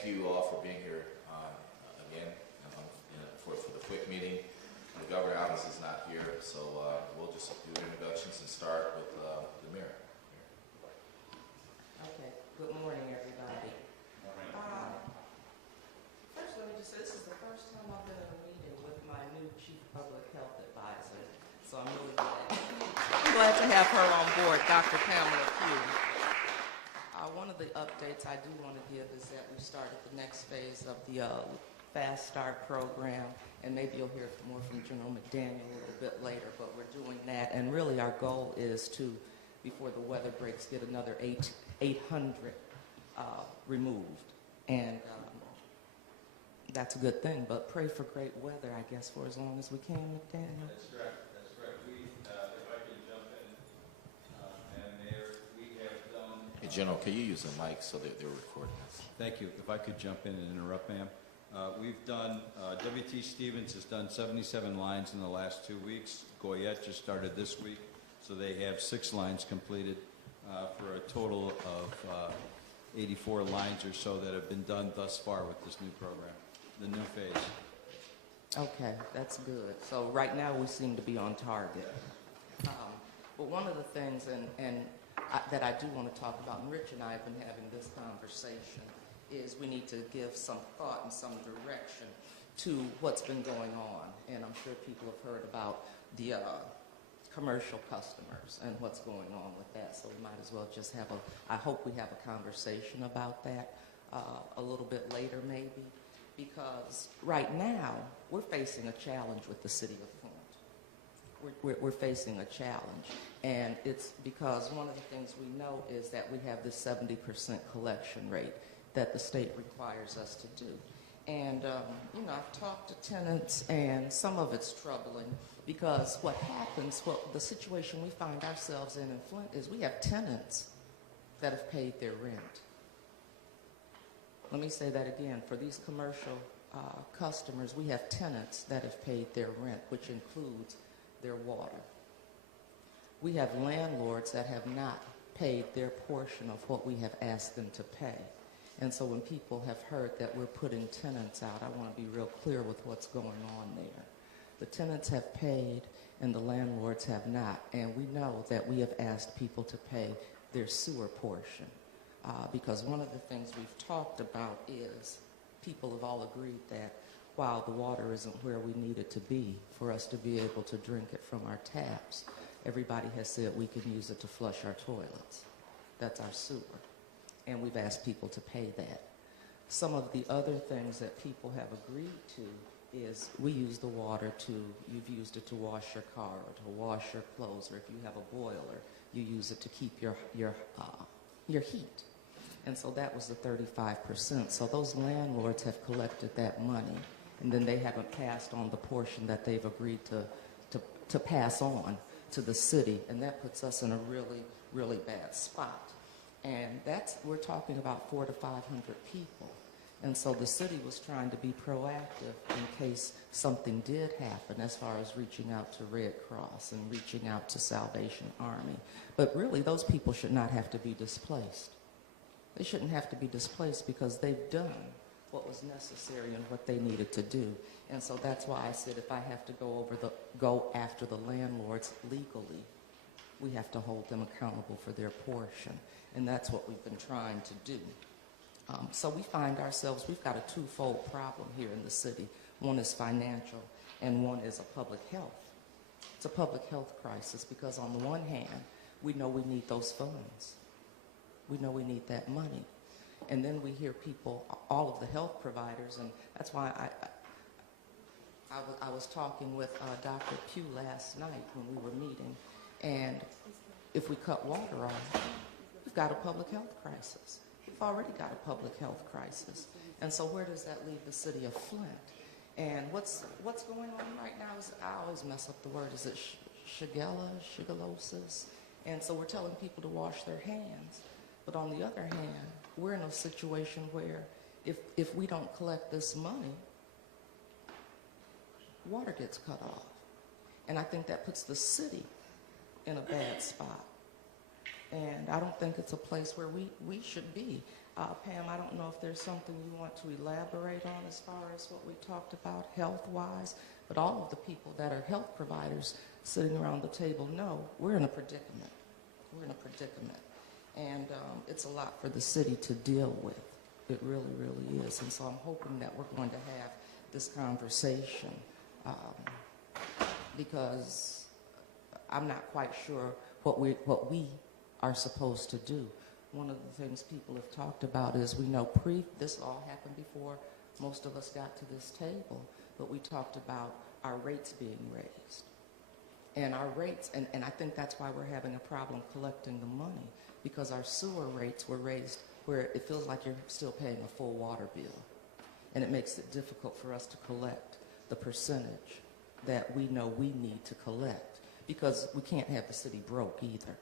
thank you all for being here again for the FWICC meeting. The governor obviously is not here, so we'll just do introductions and start with the mayor. Okay, good morning, everybody. First, let me just say, this is the first time I've been in a meeting with my new Chief Public Health Advisor, so I'm really glad to have her on board, Dr. Pamela Pugh. One of the updates I do want to give is that we started the next phase of the Fast Start program, and maybe you'll hear more from General McDaniel a little bit later, but we're doing that, and really our goal is to, before the weather breaks, get another 800 removed, and that's a good thing, but pray for great weather, I guess, for as long as we can, McDaniel. That's correct. That's correct. If I can jump in, Madam Mayor, we have done... Hey, General, can you use the mic so that they're recording this? Thank you. If I could jump in and interrupt, ma'am. We've done, W.T. Stevens has done 77 lines in the last 2 weeks. Goyette just started this week, so they have 6 lines completed for a total of 84 lines or so that have been done thus far with this new program, the new phase. Okay, that's good. So right now we seem to be on target. But one of the things that I do want to talk about, and Rich and I have been having this conversation, is we need to give some thought and some direction to what's been going on. And I'm sure people have heard about the commercial customers and what's going on with that. So we might as well just have I hope we have a conversation about that a little bit later maybe, because right now we're facing a challenge with the city of Flint. We're facing a challenge, and it's because one of the things we know is that we have this 70% collection rate that the state requires us to do. And, you know, I've talked to tenants, and some of it's troubling because what happens, the situation we find ourselves in Flint is we have tenants that have paid their rent. Let me say that again. For these commercial customers, we have tenants that have paid their rent, which includes their water. We have landlords that have not paid their portion of what we have asked them to pay. And so when people have heard that we're putting tenants out, I want to be real clear with what's going on there. The tenants have paid and the landlords have not. And we know that we have asked people to pay their sewer portion. Because one of the things we've talked about is people have all agreed that while the water isn't where we need it to be for us to be able to drink it from our taps, everybody has said we can use it to flush our toilets. That's our sewer. And we've asked people to pay that. Some of the other things that people have agreed to is we use the water you've used it to wash your car or to wash your clothes, or if you have a boiler, you use it to keep your heat. And so that was the 35%. So those landlords have collected that money, and then they haven't passed on the portion that they've agreed to pass on to the city, and that puts us in a really, really bad spot. And we're talking about 400 to 500 people. And so the city was trying to be proactive in case something did happen as far as reaching out to Red Cross and reaching out to Salvation Army. But really, those people should not have to be displaced. They shouldn't have to be displaced because they've done what was necessary and what they needed to do. And so that's why I said if I have to go after the landlords legally, we have to hold them accountable for their portion. And that's what we've been trying to do. So we find ourselves, we've got a twofold problem here in the city. One is financial, and one is a public health. It's a public health crisis because on the one hand, we know we need those funds. We know we need that money. And then we hear people, all of the health providers, and that's why I was talking with Dr. Pugh last night when we were meeting, and if we cut water off, we've got a public health crisis. We've already got a public health crisis. And so where does that leave the city of Flint? And what's going on right now is, I always mess up the word, is it shigellosis? And so we're telling people to wash their hands. But on the other hand, we're in a situation where if we don't collect this money, water gets cut off. And I think that puts the city in a bad spot. And I don't think it's a place where we should be. Pam, I don't know if there's something you want to elaborate on as far as what we talked about health-wise, but all of the people that are health providers sitting around the table know we're in a predicament. We're in a predicament. And it's a lot for the city to deal with. It really, really is. And so I'm hoping that we're going to have this conversation because I'm not quite sure what we are supposed to do. One of the things people have talked about is we know this all happened before most of us got to this table, but we talked about our rates being raised. And our rates, and I think that's why we're having a problem collecting the money, because our sewer rates were raised where it feels like you're still paying a full water bill. And it makes it difficult for us to collect the percentage that we know we need to collect, because we can't have the city broke either.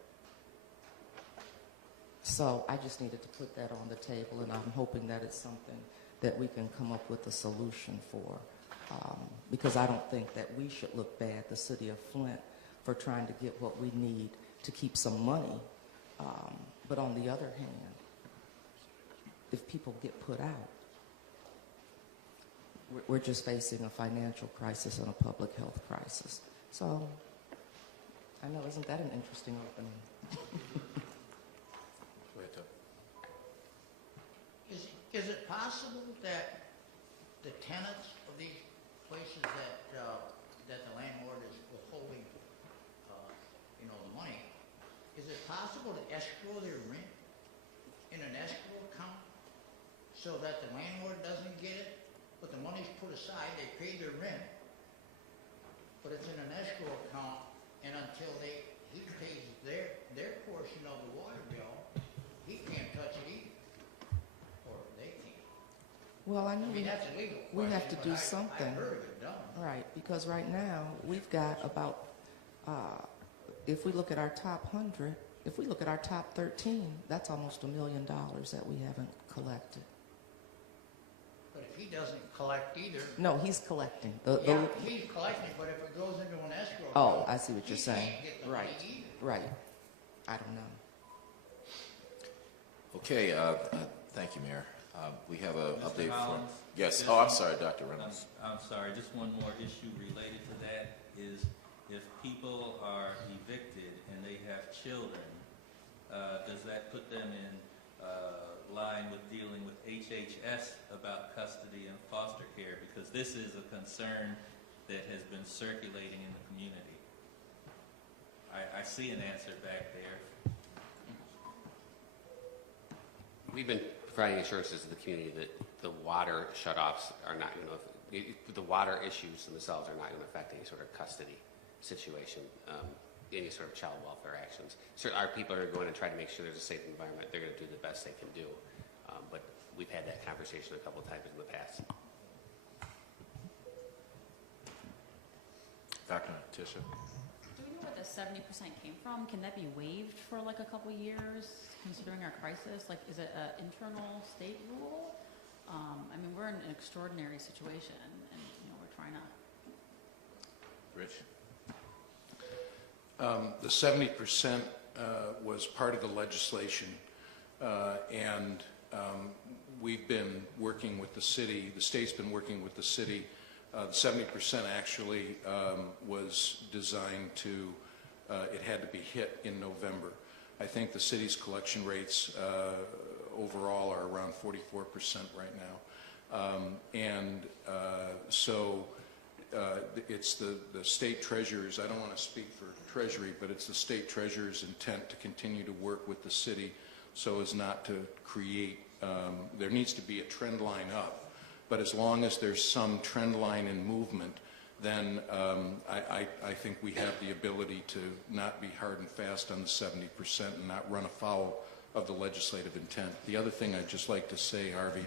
So I just needed to put that on the table, and I'm hoping that it's something that we can come up with a solution for, because I don't think that we should look bad, the city of Flint, for trying to get what we need to keep some money. But on the other hand, if people get put out, we're just facing a financial crisis and a public health crisis. So I know, isn't that an interesting opening? Is it possible that the tenants of these places that the landlord is withholding, the money, is it possible to escrow their rent in an escrow account so that the landlord doesn't get it, but the money's put aside, they pay their rent, but it's in an escrow account, and until he pays their portion of the water bill, he can't touch it either. Well, I know That's illegal. we have to do something. I've heard of it done. Right, because right now we've got about, if we look at our top 100, if we look at our top 13, that's almost $1 million that we haven't collected. But if he doesn't collect either. No, he's collecting. He's collecting, but if it goes into an escrow. Oh, I see what you're saying. Can't get the Right, money either. right. I don't know. Okay, thank you, Mayor. We have an Mr. update for... Hollins? Yes, Just- oh, I'm sorry, Dr. Reynolds. I'm sorry, just one more issue related to that is if people are evicted and they have children, does that put them in line with dealing with HHS about custody and foster care? Because this is a concern that has been circulating in the community. I see an answer back there. We've been providing assurances to the community that the water shutoffs are not going to, the water issues themselves are not going to affect any sort of custody situation, any sort of child welfare actions. So our people are going to try to make sure there's a safe environment. They're going to do the best they can do. But we've had that conversation a couple of times in the past. Dr. Tisha? Do we know where the 70% came from? Can that be waived for like a couple years, considering our crisis? Like, is it an internal state rule? I mean, we're in an extraordinary situation, and we're trying to. Rich? The 70% was part of the legislation, and we've been working with the city. The state's been working with the city. The 70% actually was designed to, it had to be hit in November. I think the city's collection rates overall are around 44% right now. So it's the state treasurer's, I don't want to speak for Treasury, but it's the state treasurer's intent to continue to work with the city so as not to create, there needs to be a trend line up. But as long as there's some trend line in movement, then I think we have the ability to not be hard and fast on the 70% and not run afoul of the legislative intent. The other thing I'd just like to say, Harvey,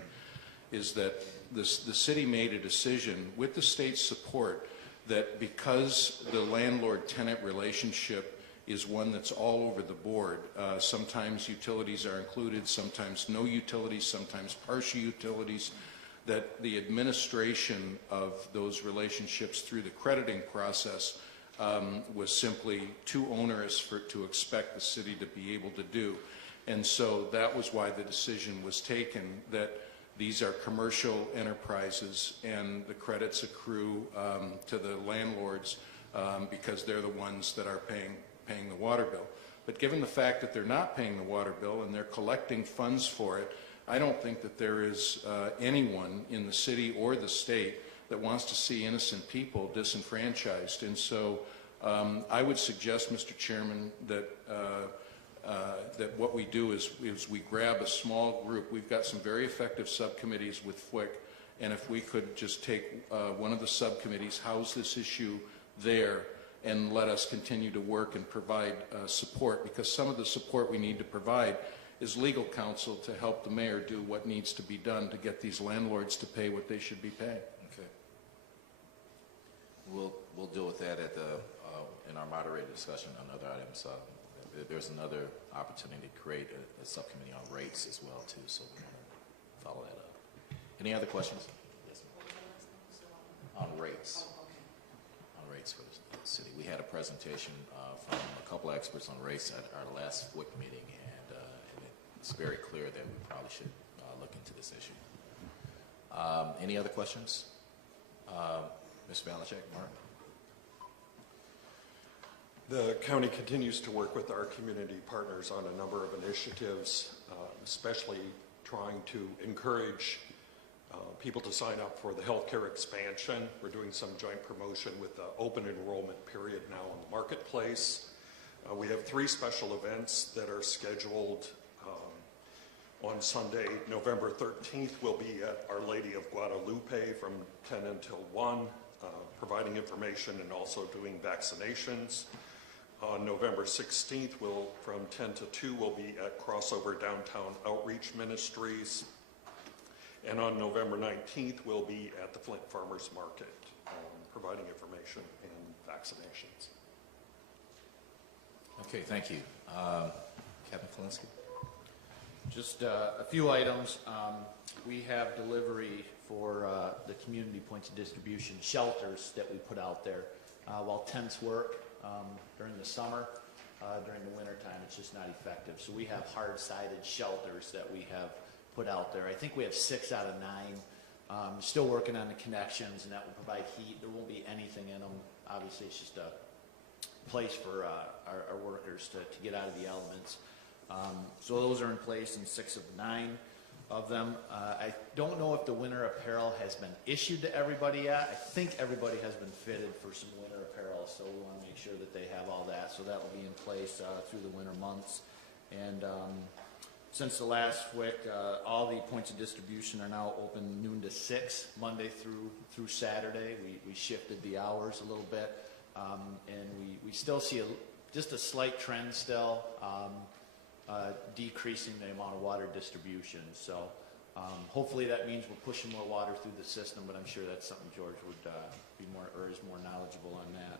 is that the city made a decision with the state's support that because the landlord-tenant relationship is one that's all over the board, sometimes utilities are included, sometimes no utilities, sometimes partial utilities, that the administration of those relationships through the crediting process was simply too onerous to expect the city to be able to do. And so that was why the decision was taken that these are commercial enterprises and the credits accrue to the landlords because they're the ones that are paying the water bill. But given the fact that they're not paying the water bill and they're collecting funds for it, I don't think that there is anyone in the city or the state that wants to see innocent people disenfranchised. And so I would suggest, Mr. Chairman, that that what we do is we grab a small group. We've got some very effective subcommittees with FWICC, and if we could just take one of the subcommittees, house this issue there, and let us continue to work and provide support, because some of the support we need to provide is legal counsel to help the mayor do what needs to be done to get these landlords to pay what they should be paying. Okay. We'll deal with that at the in our moderated discussion on other items. There's another opportunity to create a subcommittee on rates as well too, so we want to follow that up. Any other questions? On rates. On rates for the city. We had a presentation from a couple experts on rates at our last FWICC meeting, and it's very clear that we probably should look into this issue. Any other questions? Ms. Belichick, Mark? The county continues to work with our community partners on a number of initiatives, especially trying to encourage people to sign up for the healthcare expansion. We're doing some joint promotion with the open enrollment period now in the marketplace. We have 3 special events that are scheduled on Sunday, November 13th. We'll be at Our Lady of Guadalupe from 10 until 1, providing information and also doing vaccinations. On November 16th, from 10 to 2, we'll be at Crossover Downtown Outreach Ministries. And on November 19th, we'll be at the Flint Farmers Market, providing information and vaccinations. Okay, thank you. Captain Kalinsky? Just a few items. We have delivery for the community points of distribution shelters that we put out there. While tents work during the summer, during the winter time, it's just not effective. So we have hard-sided shelters that we have put out there. I think we have 6 out of 9. Still working on the connections, and that will provide heat. There won't be anything in them. Obviously, it's just a place for our workers to get out of the elements. So those are in place in 6 of 9 of them. I don't know if the winter apparel has been issued to everybody yet. I think everybody has been fitted for some winter apparel, so we want to make sure that they have all that. So that will be in place through the winter months. And since the last FWICC, all the points of distribution are now open noon to 6, Monday through Saturday. We shifted the hours a little bit, and we still see just a slight trend still. Decreasing the amount of water distribution. So hopefully that means we're pushing more water through the system, but I'm sure that's something George would be more, or is more knowledgeable on that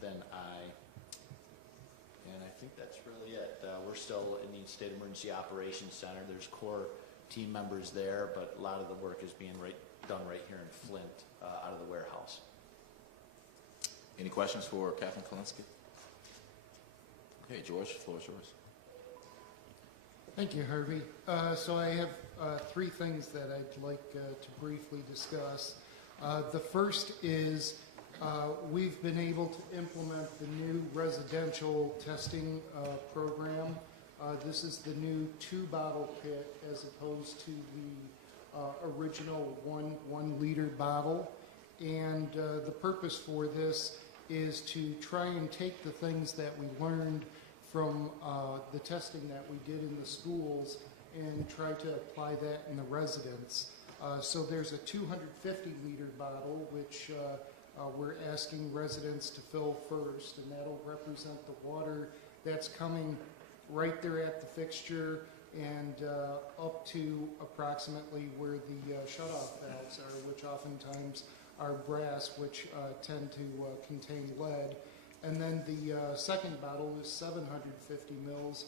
than I. And I think that's really it. We're still in the State Emergency Operations Center. There's core team members there, but a lot of the work is being done right here in Flint out of the warehouse. Any questions for Captain Kalinsky? Okay, George, the floor is yours. Thank you, Harvey. So I have 3 things that I'd like to briefly discuss. The first is we've been able to implement the new residential testing program. This is the new 2-bottle pit as opposed to the original 1-liter bottle. And the purpose for this is to try and take the things that we learned from the testing that we did in the schools and try to apply that in the residents. So there's a 250-liter bottle, which we're asking residents to fill first, and that'll represent the water that's coming right there at the fixture and up to approximately where the shutoff valves are, which oftentimes are brass, which tend to contain lead. And then the second bottle is 750 mils,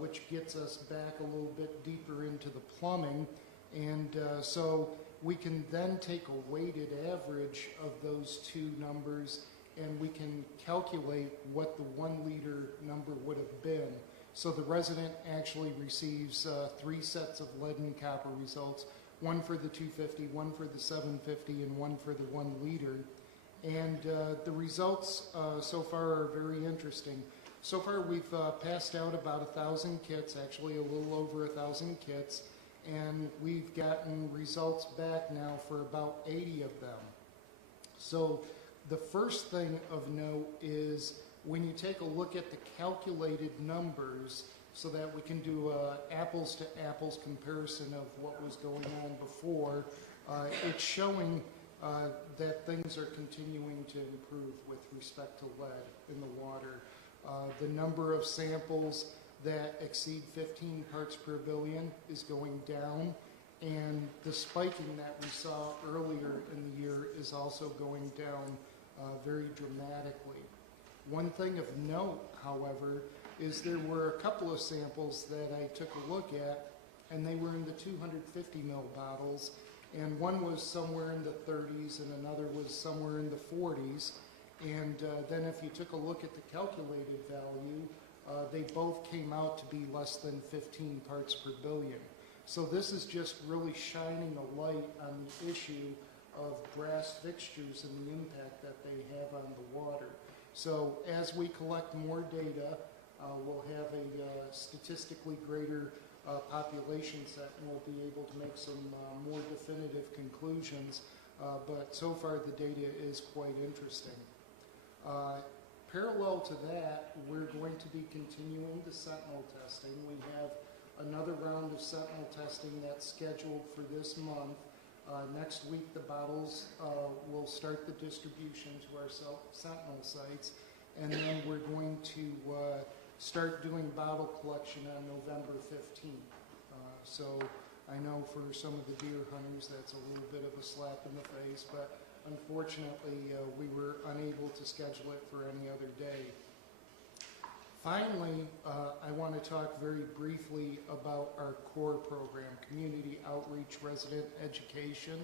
which gets us back a little bit deeper into the plumbing. And so we can then take a weighted average of those 2 numbers, and we can calculate what the 1-liter number would have been. So the resident actually receives 3 sets of lead and copper results, one for the 250, one for the 750, and one for the 1 liter. And the results so far are very interesting. So far we've passed out about 1,000 kits, actually a little over 1,000 kits, and we've gotten results back now for about 80 of them. So the first thing of note is when you take a look at the calculated numbers so that we can do a apples to apples comparison of what was going on before, it's showing that things are continuing to improve with respect to lead in the water. The number of samples that exceed 15 parts per billion is going down, and the spiking that we saw earlier in the year is also going down very dramatically. One thing of note, however, is there were a couple of samples that I took a look at, and they were in the 250 ml bottles, and one was somewhere in the 30s and another was somewhere in the 40s. And then if you took a look at the calculated value, they both came out to be less than 15 parts per billion. So this is just really shining a light on the issue of brass fixtures and the impact that they have on the water. So as we collect more data, we'll have a statistically greater population set, and we'll be able to make some more definitive conclusions. But so far the data is quite interesting. Parallel to that, we're going to be continuing the sentinel testing. We have another round of sentinel testing that's scheduled for this month. Next week, the bottles will start the distribution to our sentinel sites, and then we're going to start doing bottle collection on November 15th. So I know for some of the deer hunters that's a little bit of a slap in the face, but unfortunately we were unable to schedule it for any other day. Finally, I want to talk very briefly about our core program, Community Outreach Resident Education.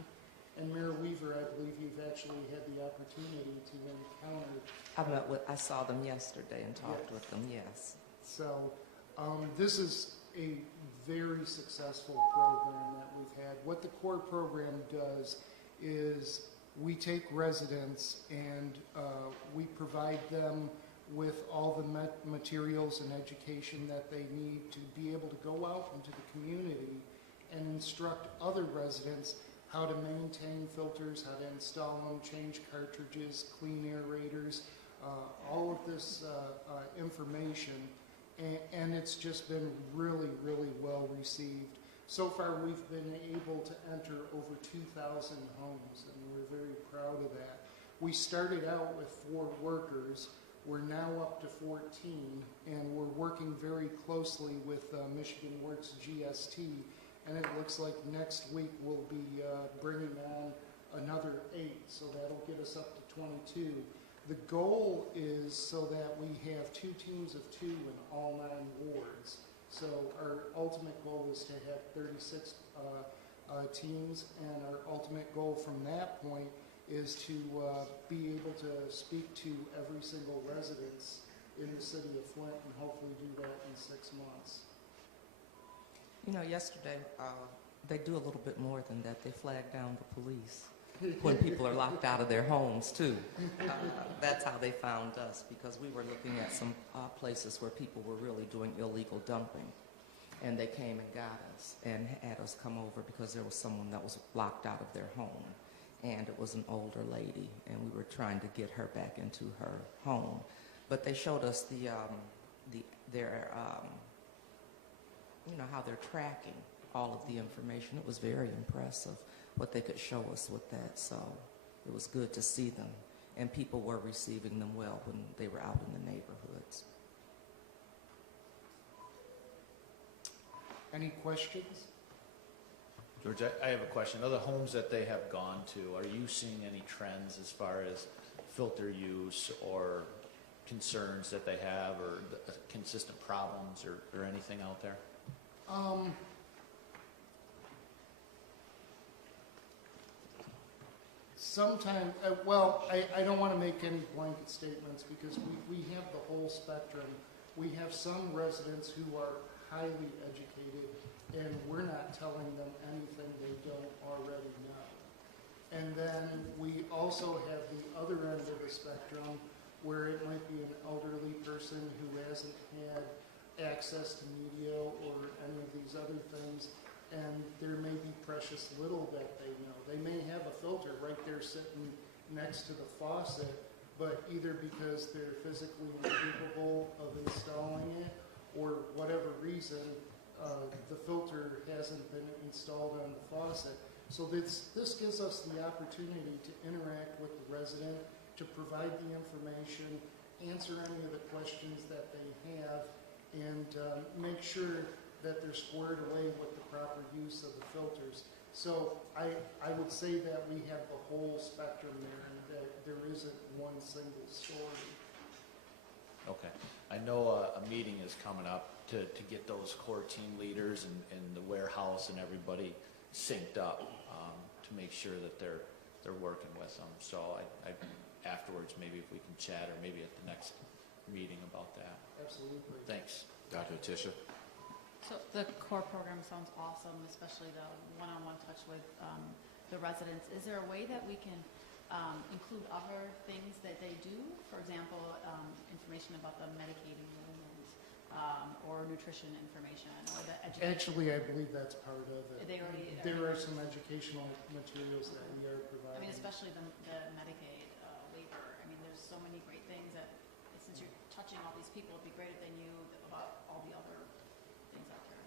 And Mayor Weaver, I believe you've actually had the opportunity to encounter. I saw them yesterday and talked with them, yes. So this is a very successful program that we've had. What the core program does is we take residents and we provide them with all the materials and education that they need to be able to go out into the community and instruct other residents how to maintain filters, how to install them, change cartridges, clean aerators, all of this information. And it's just been really, really well received. So far, we've been able to enter over 2,000 homes, and we're very proud of that. We started out with 4 workers. We're now up to 14, and we're working very closely with Michigan Works GST, and it looks like next week we'll be bringing on another 8, so that'll get us up to 22. The goal is so that we have 2 teams of 2 in all 9 wards. So our ultimate goal is to have 36 teams, and our ultimate goal from that point is to be able to speak to every single residence in the city of Flint and hopefully do that in 6 months. You know, yesterday, they do a little bit more than that. They flag down the police when people are locked out of their homes, too. That's how they found us, because we were looking at some places where people were really doing illegal dumping. And they came and got us and had us come over because there was someone that was locked out of their home. And it was an older lady, and we were trying to get her back into her home. But they showed us their you know, how they're tracking all of the information. It was very impressive what they could show us with that. So it was good to see them, and people were receiving them well when they were out in the neighborhoods. Any questions? George, I have a question. Other homes that they have gone to, are you seeing any trends as far as filter use or concerns that they have, or consistent problems, or anything out there? Sometimes, well, I don't want to make any blanket statements because we have the whole spectrum we have some residents who are highly educated, and we're not telling them anything they don't already know. And then we also have the other end of the spectrum, where it might be an elderly person who hasn't had access to media or any of these other things, and there may be precious little that they know. They may have a filter right there sitting next to the faucet, but either because they're physically incapable of installing it or whatever reason, the filter hasn't been installed on the faucet. So this gives us the opportunity to interact with the resident, to provide the information, answer any of the questions that they have, and make sure that they're squared away with the proper use of the filters. So I would say that we have the whole spectrum there, and that there isn't one single story. Okay. I know a meeting is coming up to get those core team leaders and the warehouse and everybody synced up to make sure that they're working with them. So I afterwards, maybe if we can chat, or maybe at the next meeting about that. Absolutely. Thanks. Dr. Tisha? So the core program sounds awesome, especially the one-on-one touch with the residents. Is there a way that we can include other things that they do? For example, information about the medicating movement, or nutrition information, or the education? Actually, I believe that's part of it. They already, There are some educational materials that we are I providing. mean, especially the Medicaid waiver. I mean, there's so many great things that, since you're touching all these people, it'd be great if they knew about all the other things out there.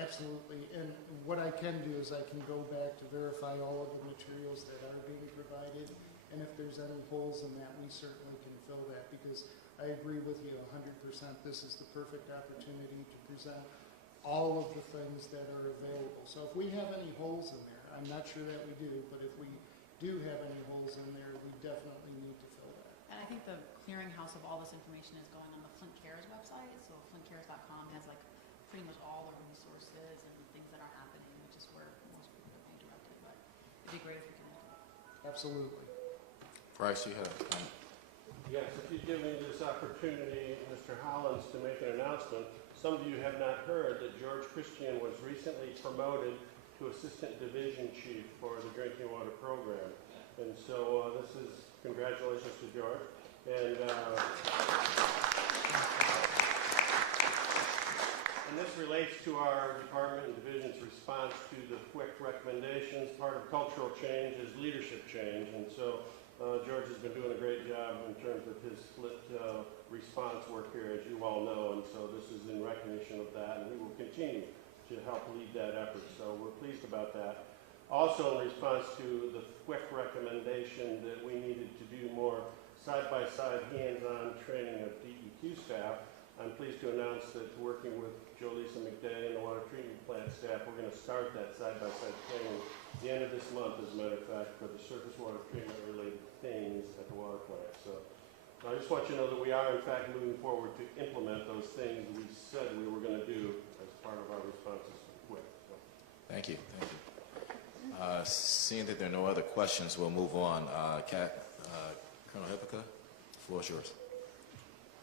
Absolutely, and what I can do is I can go back to verify all of the materials that are being provided, and if there's any holes in that, we certainly can fill that, because I agree with you 100%. This is the perfect opportunity to present all of the things that are available. So if we have any holes in there, I'm not sure that we do, but if we do have any holes in there, we definitely need to fill that. And I think the clearinghouse of all this information is going on the Flint Cares website. So flintcares.com has like pretty much all the resources and things that are happening, which is where most people are being directed. But it'd be great if we can do that. Absolutely. Bryce, you had a comment? Yes, if you give me this opportunity, Mr. Hollins, to make an announcement. Some of you have not heard that George Christian was recently promoted to Assistant Division Chief for the Drinking Water Program. And so this is congratulations to George. And this relates to our department and division's response to the FWICC recommendations. Part of cultural change is leadership change. And so George has been doing a great job in terms of his split response work here, as you all know, and so this is in recognition of that, and we will continue to help lead that effort, so we're pleased about that. Also, in response to the FWICC recommendation that we needed to do more side-by-side hands-on training of DEQ staff, I'm pleased to announce that working with Jolisa McDay and the water treatment plant staff, we're going to start that side-by-side training at the end of this month, as a matter of fact, for the surface water treatment-related things at the water plant. So I just want you to know that we are, in fact, moving forward to implement those things we said we were going to do as part of our responses to FWICC. So. Thank you. Thank you. Seeing that there are no other questions, we'll move on. Colonel Hippica, the floor is yours.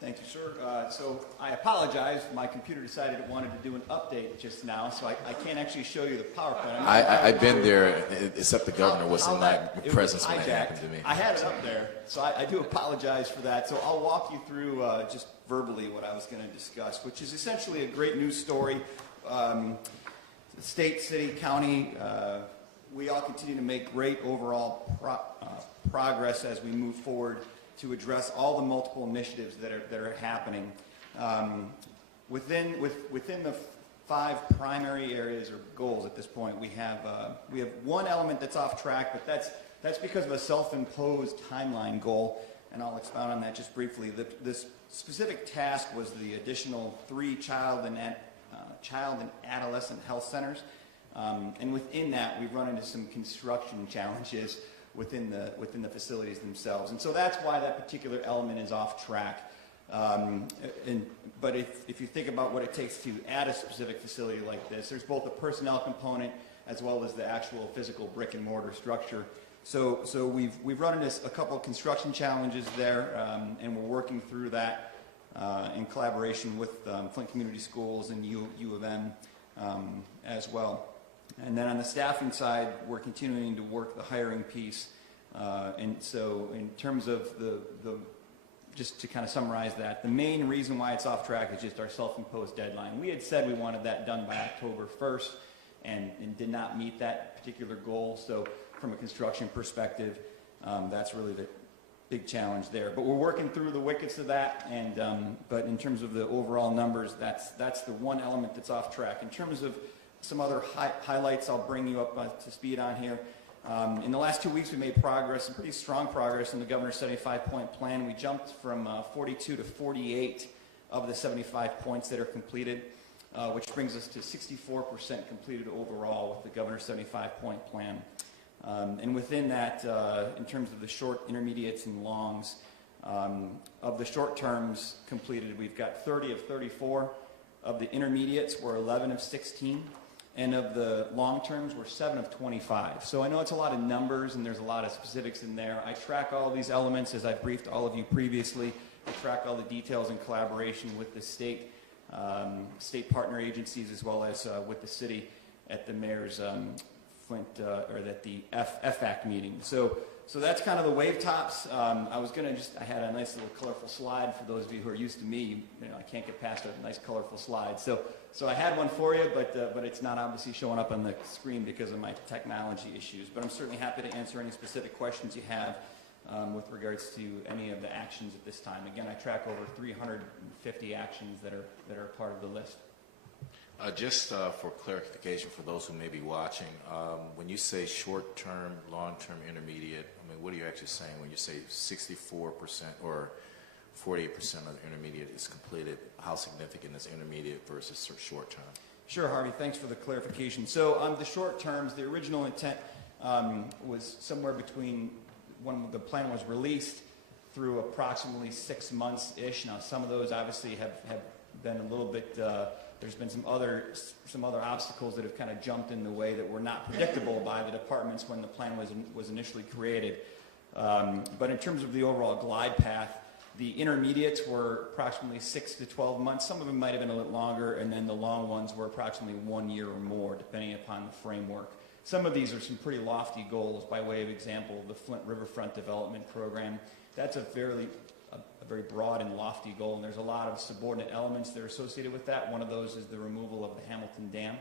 Thank you, sir. So I apologize. My computer decided it wanted to do an update just now, so I can't actually show you the PowerPoint. I've been there, except the governor was not present when it hijacked. happened to me. I had it up there, so I do apologize for that. So I'll walk you through just verbally what I was going to discuss, which is essentially a great news story. State, city, county, we all continue to make great overall progress as we move forward to address all the multiple initiatives that are happening. Within the 5 primary areas or goals at this point, we have one element that's off track, but that's because of a self-imposed timeline goal, and I'll expound on that just briefly. This specific task was the additional 3 child and adolescent health centers, and within that, we've run into some construction challenges within the facilities themselves, and so that's why that particular element is off track. But if you think about what it takes to add a specific facility like this, there's both a personnel component as well as the actual physical brick and mortar structure. So we've run into a couple of construction challenges there, and we're working through that. in collaboration with Flint Community Schools and U of M as well. And then on the staffing side, we're continuing to work the hiring piece. And so in terms of just to kind of summarize that, the main reason why it's off track is just our self-imposed deadline. We had said we wanted that done by October 1st and did not meet that particular goal. So from a construction perspective, that's really the big challenge there. But we're working through the wickets of that, and but in terms of the overall numbers, that's the one element that's off track. In terms of some other highlights, I'll bring you up to speed on here. In the last 2 weeks, we made progress, some pretty strong progress in the governor's 75-point plan. We jumped from 42 to 48 of the 75 points that are completed, which brings us to 64% completed overall with the governor's 75-point plan. And within that, in terms of the short, intermediates, and longs, of the short terms completed, we've got 30 of 34. Of the intermediates, we're 11 of 16. And of the long terms, we're 7 of 25. So I know it's a lot of numbers and there's a lot of specifics in there. I track all these elements as I've briefed all of you previously. I track all the details in collaboration with the state partner agencies as well as with the city at the mayor's Flint, or at the FWICC meeting. So that's kind of the wave tops. I had a nice little colorful slide for those of you who are used to me. I can't get past a nice colorful slide. So I had one for you, but it's not obviously showing up on the screen because of my technology issues. But I'm certainly happy to answer any specific questions you have with regards to any of the actions at this time. Again, I track over 350 actions that are part of the list. Just for clarification for those who may be watching, when you say short-term, long-term, intermediate, what are you actually saying when you say 64% or 48% of the intermediate is completed? How significant is intermediate versus short-term? Sure, Harvey. Thanks for the clarification. So on the short terms, the original intent was somewhere between when the plan was released through approximately 6 months-ish. Now, some of those obviously have been a little bit, there's been some other obstacles that have kind of jumped in the way that were not predictable by the departments when the plan was initially created. But in terms of the overall glide path, the intermediates were approximately 6 to 12 months. Some of them might have been a little longer, and then the long ones were approximately 1 year or more, depending upon the framework. Some of these are some pretty lofty goals. By way of example, the Flint Riverfront Development Program. That's a very broad and lofty goal, and there's a lot of subordinate elements that are associated with that. One of those is the removal of the Hamilton Dam,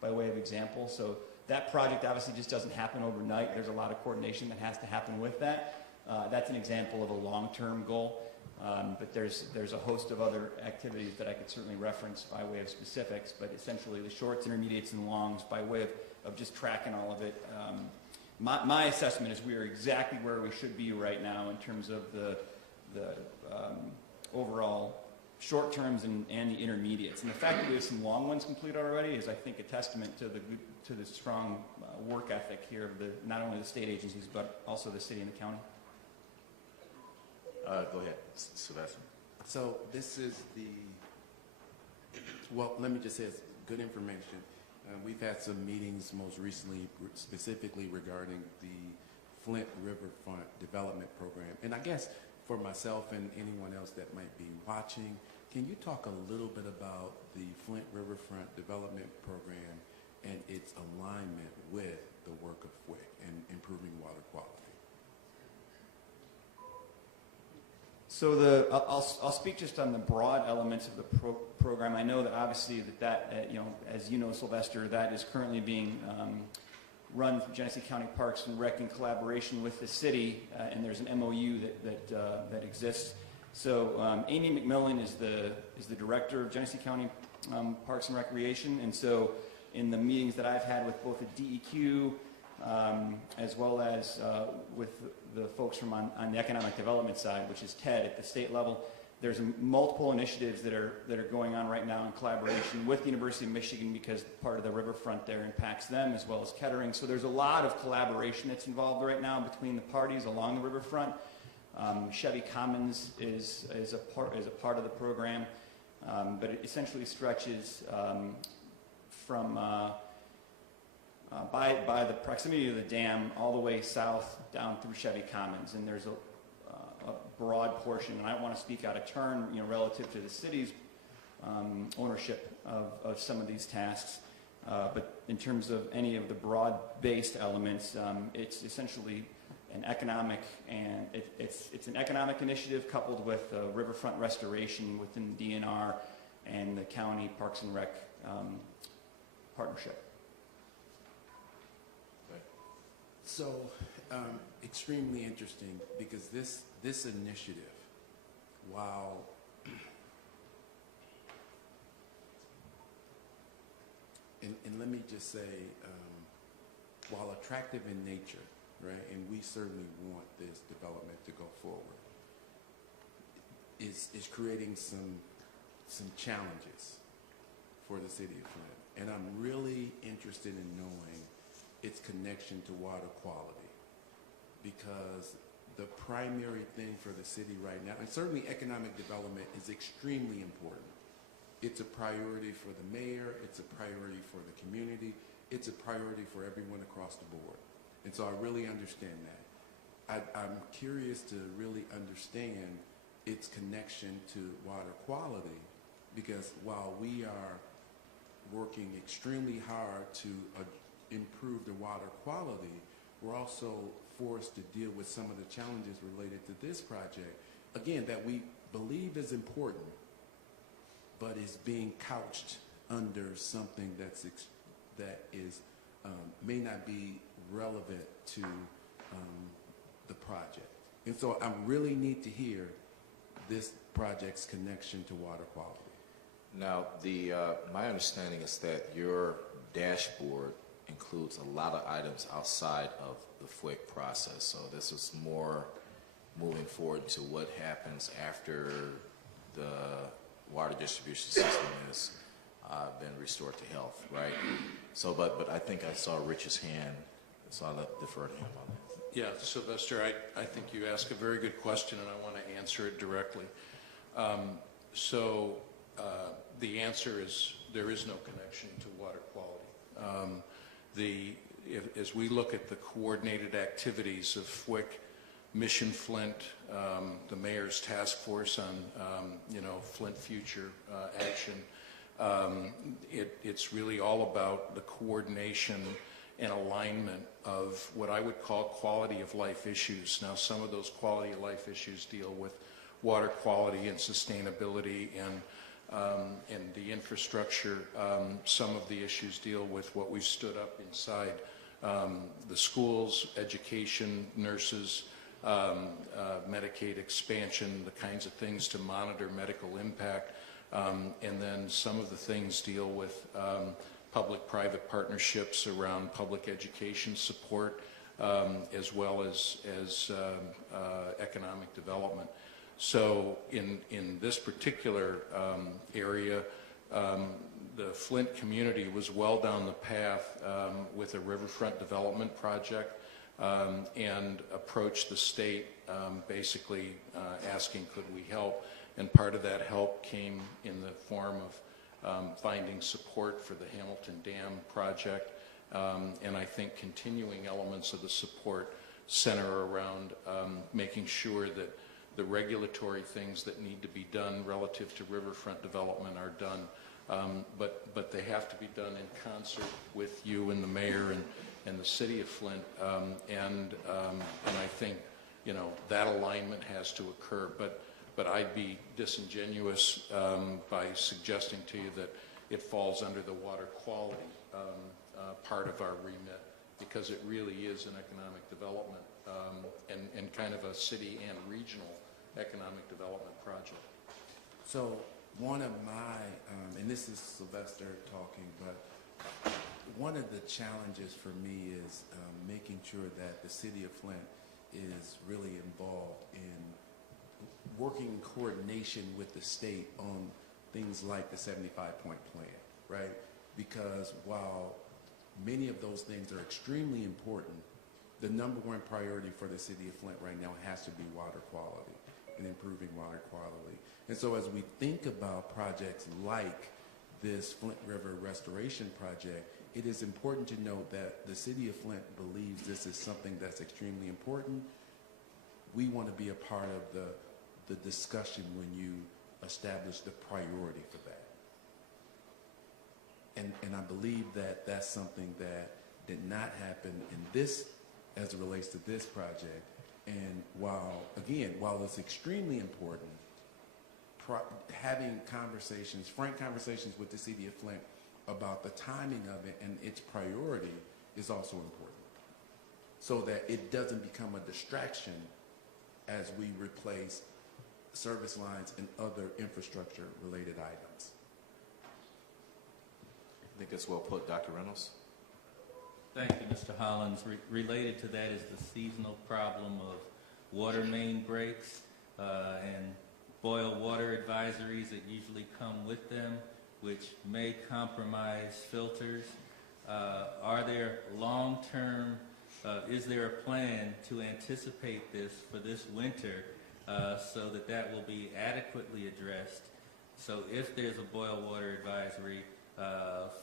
by way of example. So that project obviously just doesn't happen overnight. There's a lot of coordination that has to happen with that. That's an example of a long-term goal. But there's a host of other activities that I could certainly reference by way of specifics, but essentially the shorts, intermediates, and longs by way of just tracking all of it. My assessment is we are exactly where we should be right now in terms of the overall short terms and the intermediates. And the fact that we have some long ones complete already is, I think, a testament to the strong work ethic here of not only the state agencies, but also the city and the county. Go ahead, Sylvester. So this is let me just say it's good information. We've had some meetings most recently specifically regarding the Flint Riverfront Development Program. And I guess for myself and anyone else that might be watching, can you talk a little bit about the Flint Riverfront Development Program and its alignment with the work of FWICC and improving water quality? So I'll speak just on the broad elements of the program. I know that obviously as you know, Sylvester, that is currently being run through Genesee County Parks and Rec in collaboration with the city, and there's an MOU that exists. So Amy McMillan is the director of Genesee County Parks and Recreation, and so in the meetings that I've had with both the DEQ as well as with the folks from on the economic development side, which is TED at the state level, there's multiple initiatives that are going on right now in collaboration with the University of Michigan, because part of the riverfront there impacts them, as well as Kettering. So there's a lot of collaboration that's involved right now between the parties along the riverfront. Chevy Commons is a part of the program, but it essentially stretches from by the proximity of the dam all the way south down through Chevy Commons, and there's broad portion, and I don't want to speak out of turn, relative to the city's ownership of some of these tasks. But in terms of any of the broad-based elements, it's essentially an economic, and it's an economic initiative coupled with riverfront restoration within the DNR and the county Parks and Rec partnership. So, extremely interesting, because this initiative, while and let me just say, while attractive in nature, right, and we certainly want this development to go forward, is creating some challenges for the city of Flint. And I'm really interested in knowing its connection to water quality, because the primary thing for the city right now, and certainly economic development is extremely important. It's a priority for the mayor, it's a priority for the community, it's a priority for everyone across the board. And so I really understand that. I'm curious to really understand its connection to water quality, because while we are working extremely hard to improve the water quality, we're also forced to deal with some of the challenges related to this project, again, that we believe is important, but is being couched under something that may not be relevant to the project. And so I really need to hear this project's connection to water quality. Now, my understanding is that your dashboard includes a lot of items outside of the FWICC process. So this is more moving forward to what happens after the water distribution system has been restored to health, right? So, but I think I saw Rich's hand, so I'll defer to him on that. Yeah, Sylvester, I think you asked a very good question, and I want to answer it directly. The answer is there is no connection to water quality. As we look at the coordinated activities of FWICC, Mission Flint, the mayor's task force on Flint Future Action, it's really all about the coordination and alignment of what I would call quality of life issues. Now, some of those quality of life issues deal with water quality and sustainability and the infrastructure. Some of the issues deal with what we've stood up inside the schools, education, nurses, Medicaid expansion, the kinds of things to monitor medical impact. And then some of the things deal with public-private partnerships around public education support, as well as economic development. So in this particular area, the Flint community was well down the path with a riverfront development project and approached the state basically asking could we help. And part of that help came in the form of finding support for the Hamilton Dam project, and I think continuing elements of the support center around making sure that the regulatory things that need to be done relative to riverfront development are done, but they have to be done in concert with you and the mayor and the city of Flint, and I think that alignment has to occur. But I'd be disingenuous by suggesting to you that it falls under the water quality part of our remit, because it really is an economic development and kind of a city and regional economic development project. So one of my, and this is Sylvester talking, but one of the challenges for me is making sure that the city of Flint is really involved in working in coordination with the state on things like the 75-point plan, right? Because while many of those things are extremely important, the number one priority for the city of Flint right now has to be water quality and improving water quality. And so as we think about projects like this Flint River Restoration Project, it is important to note that the city of Flint believes this is something that's extremely important, we want to be a part of the discussion when you establish the priority for that. And I believe that that's something that did not happen in this, as it relates to this project. And while it's extremely important, having conversations, frank conversations with the city of Flint about the timing of it and its priority is also important, so that it doesn't become a distraction as we replace service lines and other infrastructure related items. I think that's well put, Dr. Reynolds. Thank you, Mr. Hollins. Related to that is the seasonal problem of water main breaks and boil water advisories that usually come with them, which may compromise filters. Are there long-term, is there a plan to anticipate this for this winter so that will be adequately addressed? So if there's a boil water advisory,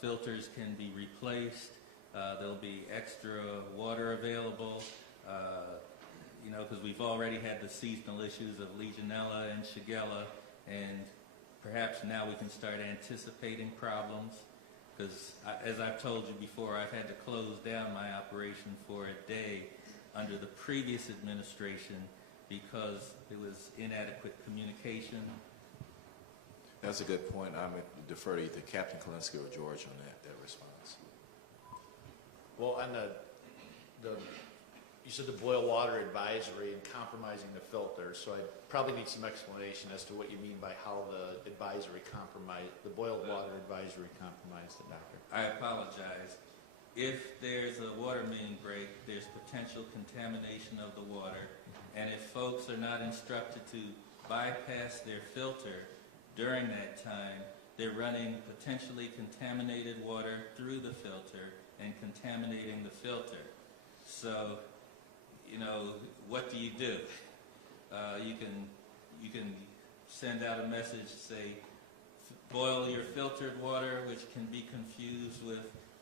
filters can be replaced. There'll be extra water available, because we've already had the seasonal issues of Legionella and Shigella, and perhaps now we can start anticipating problems. Because as I've told you before, I've had to close down my operation for a day under the previous administration because there was inadequate communication. That's a good point. I'm going to defer to either Captain Kalinsky or George on that response. Well, on you said the boil water advisory and compromising the filters, so I probably need some explanation as to what you mean by how the boil water advisory compromised the doctor. I apologize. If there's a water main break, there's potential contamination of the water, and if folks are not instructed to bypass their filter during that time, they're running potentially contaminated water through the filter and contaminating the filter. So, what do? You can send out a message, say, boil your filtered water, which can be confused with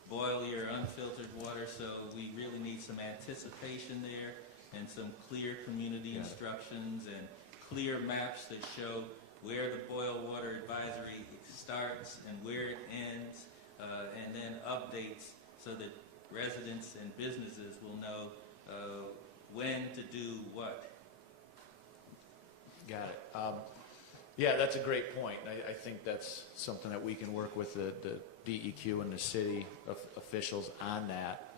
boil your unfiltered water. So we really need some anticipation there and some clear community instructions and clear maps that show where the boil water advisory starts and where it ends, and then updates so that residents and businesses will know when to do what. Got it. Yeah, that's a great point. I think that's something that we can work with the DEQ and the city officials on that.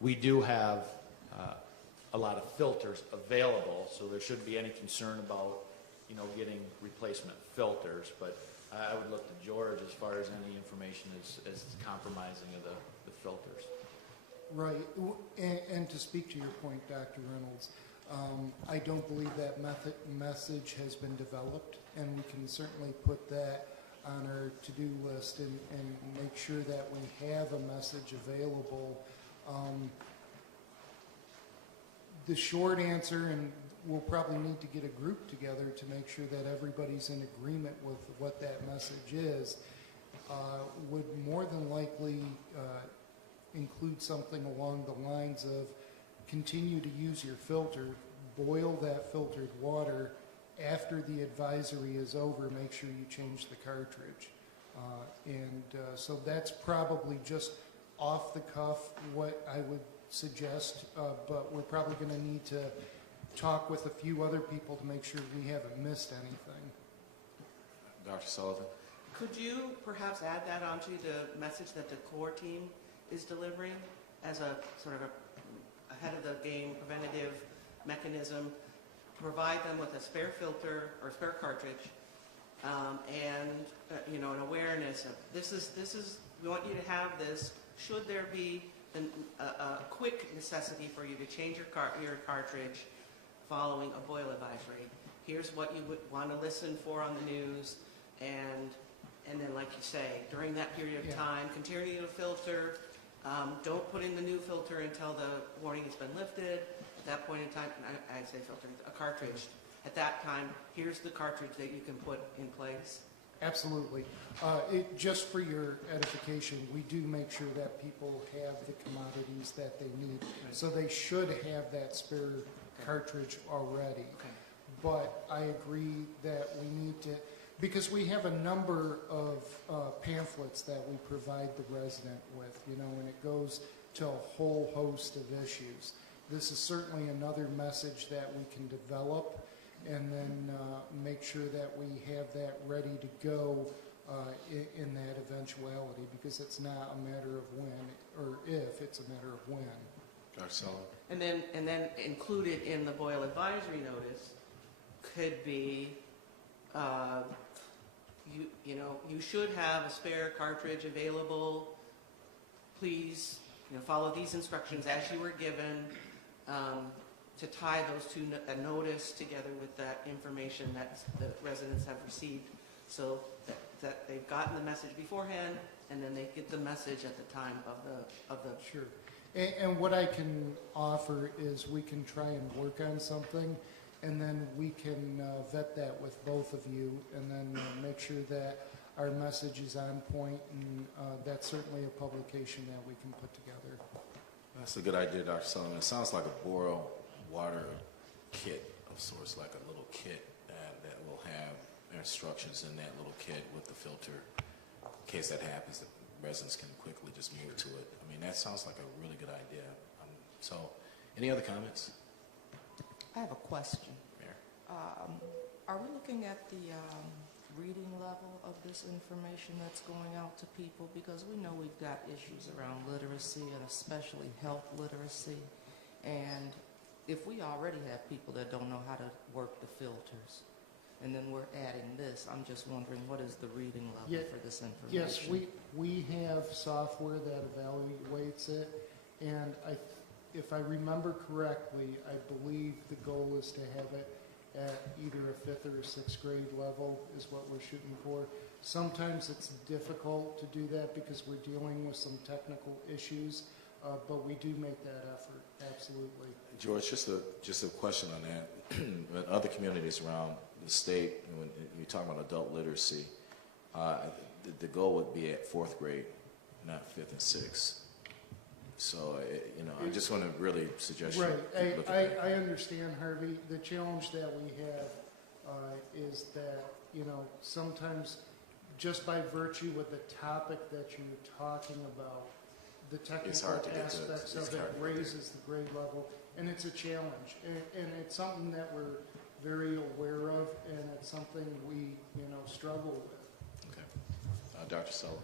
We do have a lot of filters available, so there shouldn't be any concern about getting replacement filters. But I would look to George as far as any information as compromising of the filters. Right, and to speak to your point, Dr. Reynolds, I don't believe that message has been developed, and we can certainly put that on our to-do list and make sure that we have a message available. The short answer, and we'll probably need to get a group together to make sure that everybody's in agreement with what that message is, would more than likely include something along the lines of continue to use your filter, boil that filtered water. After the advisory is over, make sure you change the cartridge. So that's probably just off the cuff what I would suggest, but we're probably going to need to talk with a few other people to make sure we haven't missed anything. Dr. Sullivan? Could you perhaps add that onto the message that the core team is delivering as a sort of ahead of the game preventative mechanism, provide them with a spare filter or spare cartridge, and an awareness of this is we want you to have this. Should there be a quick necessity for you to change your cartridge following a boil advisory, here's what you would want to listen for on the news, and then, like you say, during that period of time, continue to filter. Don't put in the new filter until the warning has been lifted. At that point in time, I say filter, a cartridge. At that time, here's the cartridge that you can put in place. Absolutely. Just for your edification, we do make sure that people have the commodities that they need. So they should have that spare cartridge already. Okay. But I agree that we need to, because we have a number of pamphlets that we provide the resident with, and it goes to a whole host of issues. This is certainly another message that we can develop and then make sure that we have that ready to go in that eventuality, because it's not a matter of when or if, it's a matter of when. Dr. Sullivan? And then included in the Boyle advisory notice could be, you should have a spare cartridge available. Please, follow these instructions as you were given, to tie those two, a notice together with that information that the residents have received, so that they've gotten the message beforehand, and then they get the message at the time of the. Sure. And what I can offer is we can try and work on something, and then we can vet that with both of you, and then make sure that our message is on point, and that's certainly a publication that we can put together. That's a good idea, Dr. Sullivan. It sounds like a boil water kit of sorts, like a little kit that will have instructions in that little kit with the filter. In case that happens, the residents can quickly just move to it. I mean, that sounds like a really good idea. So, any other comments? I have a question. Mayor? Are we looking at the reading level of this information that's going out to people? Because we know we've got issues around literacy, and especially health literacy. And if we already have people that don't know how to work the filters, and then we're adding this, I'm just wondering, what is the reading level for this information? Yes, we have software that evaluates it, and if I remember correctly, I believe the goal is to have it at either a 5th or a 6th grade level is what we're shooting for. Sometimes it's difficult to do that because we're dealing with some technical issues, but we do make that effort, absolutely. George, just a question on that. In other communities around the state, when you're talking about adult literacy, the goal would be at 4th grade, not 5th and 6th. So, I just want to really suggest you look at that. I understand, Harvey. The challenge that we have is that, sometimes just by virtue of the topic that you're talking about, the technical aspects of it raises the grade level, and it's a challenge. And it's something that we're very aware of, and it's something we, struggle with. Okay. Dr. Sullivan.